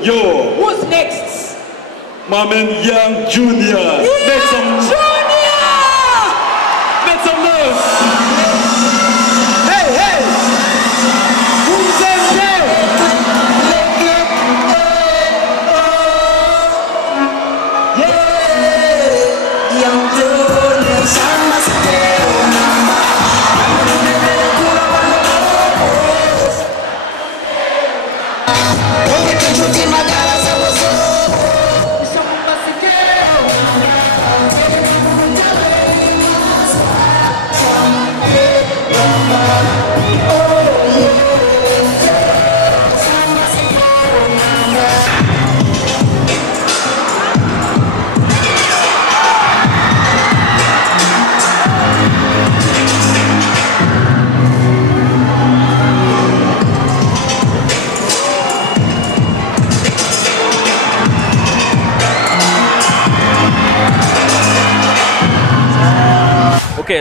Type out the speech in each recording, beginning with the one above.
Yo, who's next? My man Young Junior. Make some love. Hey, hey. Who's that there? Yeah. Young Junior, sama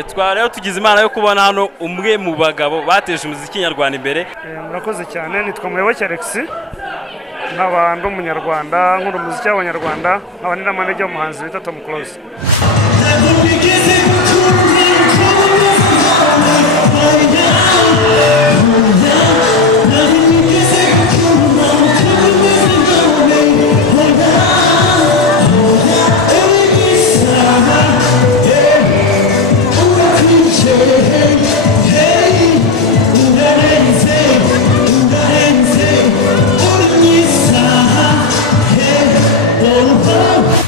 twari tugize imana yo kubona hano umwe mu bagabo bateje umuziki nyarwanda imbere. Murakoze cyane, nitwa Muyoboke Alex, nk'abantu umunyarwanda nkuru umuziki w'abanyarwanda, nk'abanira manager w'umuhanzi bita Tom Close.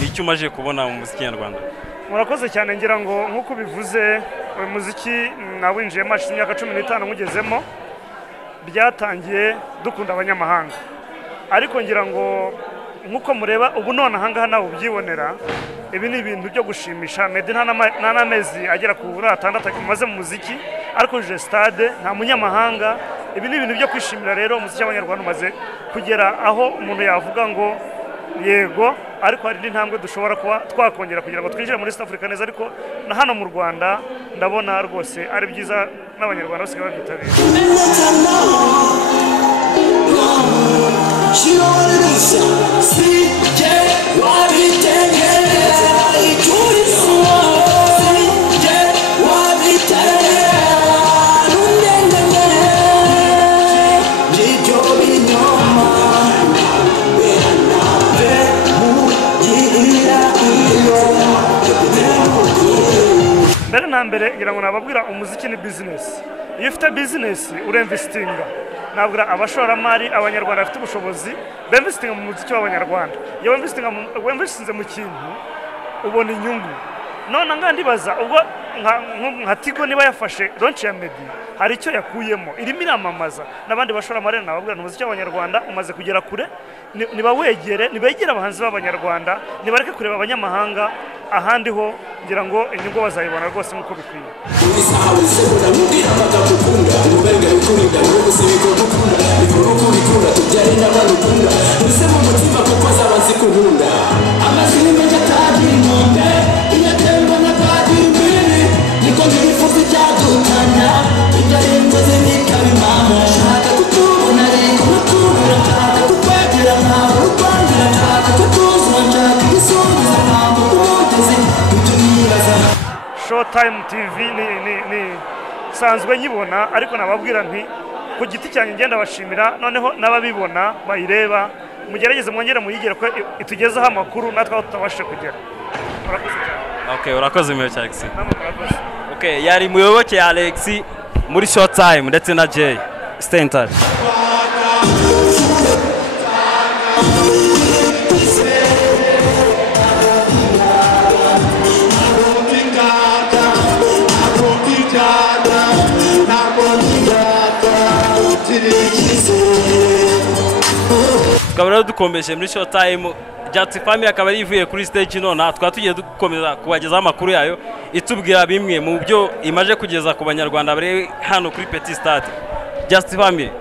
Icyo umaje kubona mu muziki nyarwanda? Murakoze cyane, ngira ngo nkuko bivuze uyu muziki nawinjiyemo hashize imyaka 15 ngugezemo, byatangiye dukunda abanyamahanga, ariko ngira ngo nkuko mureba ubu none ahangaha nawe ubyibonera, ibi ni ibintu byo gushimisha. Meddy nta n'amezi agera ku 6 maze mu muziki, ariko je stade nta munyamahanga. Ibi ni ibintu byo kwishimira. Rero umuziki w'abanyarwanda umaze kugera aho umuntu yavuga ngo yego, ariko hari n'intambwe dushobora kuba twakongera kugira ngo twinjire muri South Africa neza, ariko na hano mu Rwanda ndabona rwose ari byiza n'abanyarwanda bose babyitabira. Mbere na mbere ngira ngo nababwira umuziki ni business. Iyo ufite business urinvestinga. Nabwira abashoramari abanyarwanda bafite ubushobozi bemvestinga mu muziki w'abanyarwanda. Iyo wemvestinze mu kintu ubona inyungu. None ngandibaza ubwo nka Tigo niba yafashe launch ya Meddy hari icyo yakuyemo, irimo iramamaza n'abandi bashoramari. Nababwira umuziki w'abanyarwanda umaze kugera kure, niba begera abahanzi b'abanyarwanda, nibareke kureba abanyamahanga. Ahandi ho ngira ngo inyungu bazayibona rwose nkuko bikwiye. Showtime TV ni sanzwe nyibona, ariko nababwira nti ku giti cyanjye ngenda bashimira, noneho nababibona bayireba mugerageze mwongere muyigere ko itugezaho amakuru natwe tutabashe kugera. Urakoze cyane. Okay, urakoze Muyoboke Alex. Okay, yari Muyoboke Alex muri Showtime ndetse na Jay. Stay in touch. Yise tukaba rero dukomeje muri Showtime Just Family akaba yivuye kuri stage none twaba tugiye dukomeza kubagezaho amakuru yayo itubwira bimwe mu byo imaje kugeza ku banyarwanda bari hano kuri Petit Stade. Just Family.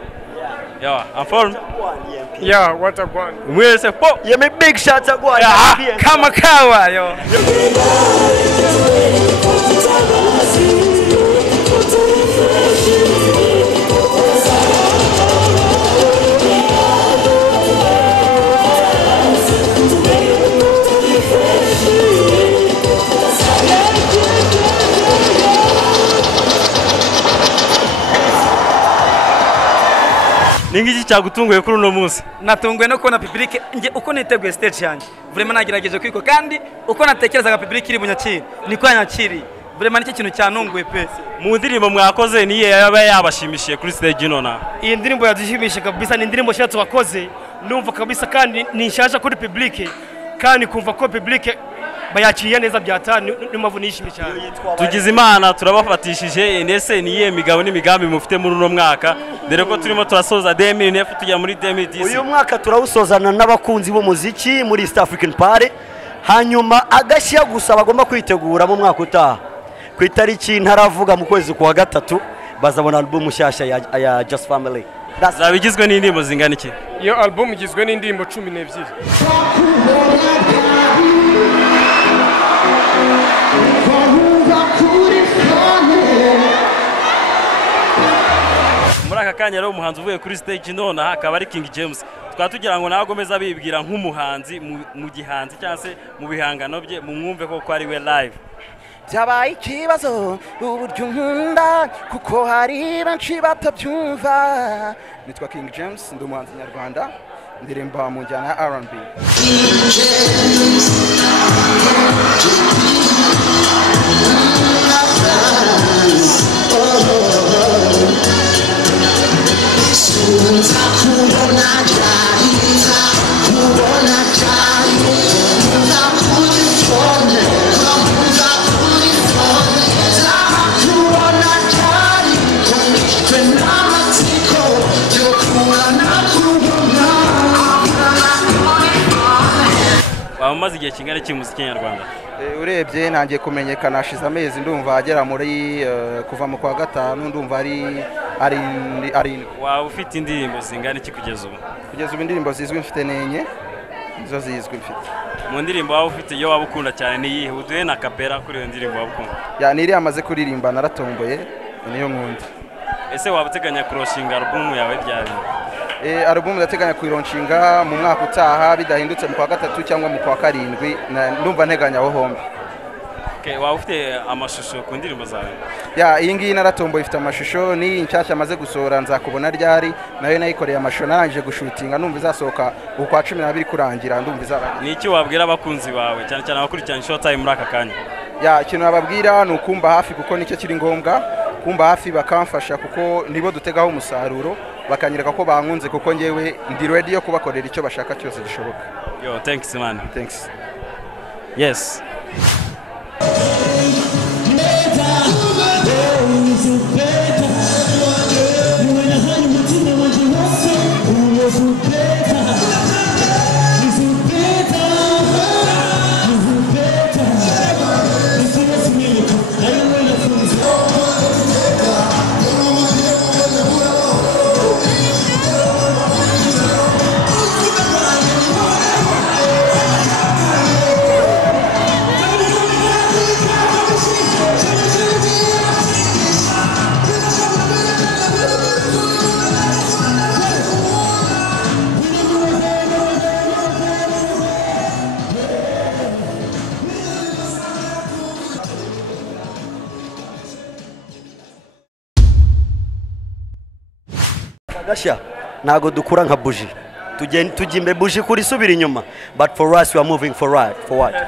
Yeah, I'm from. Yeah, what a one. Mwese po. Yeah, me big shots at one. Kama kawa yo. Ningiki cyagutunguye kuri uno munsi? Natunguye no kubona public nje uko niteguye stage yanjye. Vraiment nagerageje kwiko kandi uko natekerezaga public iri bunyakiri niko yanyakiri. Vraiment nicyo kintu cyantunguye pe. Mu ndirimbo mwakoze niye yaba yabashimishije kuri stage none? Iyi ndirimbo yadushimishije kabisa, ni indirimbo nshyashya wakoze, numva kabisa kandi ni nshyashya kuri public kandi kumva ko public bayaciye neza byatani n'umavu nishimye cyane. Tugize Imana turabafatishije ndetse niye migabo n'imigambi mufite muri uno mwaka dore ko turimo turasoza 2009 tujya muri 2010. Uyu mwaka turawusozana n'abakunzi b'umuziki muri East African Party, hanyuma agashya gusa bagomba kwitegura mu mwaka utaha ku itariki ntaravuga mu kwezi kwa gatatu bazabona album nshyashya ya Just Family. Zabigizwe n'indirimbo zingana iki? Iyo album igizwe n'indirimbo 12. Muri aka kanya rero umuhanzi uvuye kuri stage none akaba ari King James. Tukaba tugira ngo nagomeza bibwira nk'umuhanzi mu gihanzi cyangwa se mu bihangano bye mu mwumve ko ari we live. Byabaye ikibazo uburyo nkunda kuko hari benshi batabyumva. Nitwa King James, ndi umuhanzi nyarwanda, ndirimba mu njyana ya R&B. Wamaze igihe kingana iki muziki nyarwanda? Urebye nangiye kumenyekana hashize amezi ndumva agera muri kuva mu kwa gatanu ndumva ari Waba ufite indirimbo zingana iki kugeza ubu? Kugeza ubu indirimbo zizwi mfite nenye nizo zizwi mfite. Mu ndirimbo waba ufite iyo waba ukunda cyane ni yihe? Uduhe na kapera kuri iyo ndirimbo waba ukunda? Ya niri amaze kuririmba naratomboye niyo nkunda. Ese waba uteganya kuroshinga album yawe ryari? Album ndateganya kuironshinga mu mwaka utaha bidahindutse mu kwa gatatu cyangwa mu kwa karindwi ndumva nteganya aho hombi. Okay, waba ufite amashusho ku ndirimbo zawe? Ya iyi ngiyi naratomboye ifite amashusho ni inshyashya amaze gusohora nzakubona ryari nayo nayikoreye amashusho narangije gushutinga numva izasohoka ukwa 12 kurangira ndumva izarangira. Ni iki wabwira abakunzi bawe cyane cyane abakurikirana Showtime muri aka kanya? Ya ikintu nababwira ni ukumba hafi kuko nicyo kiri ngombwa, kumba hafi bakamfasha kuko nibo dutegaho umusaruro bakanyereka ko bankunze kuko ngewe ndi ready yo kubakorera icyo bashaka cyose gishoboka. Yo, thanks man. Thanks. Yes. Gashya nago dukura nka buji tujye imbe buji kuri subira inyuma, but for us we are moving forward.